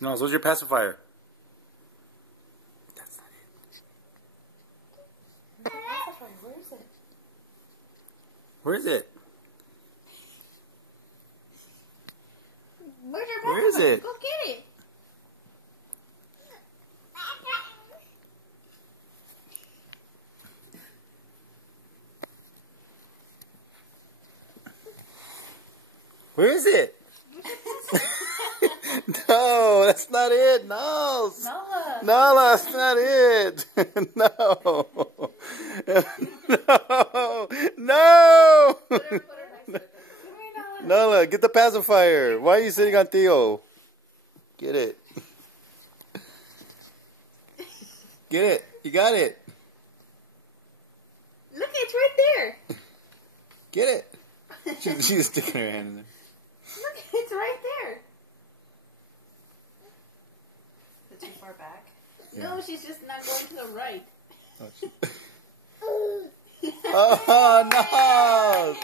No, so's your pacifier. That's not it. Where is it? Where is it? Where's your Where is pacifier? it? Go get it. Where is it? No, that's not it. No. Nala. No, that's not it. No. No. No. Nola, get the pacifier. Why are you sitting on Theo? Get it. Get it. You got it. Look, it's right there. Get it. She's sticking her hand in there. Look, it's right there. Is it too far back? No, she's just not going to the right. Oh, no.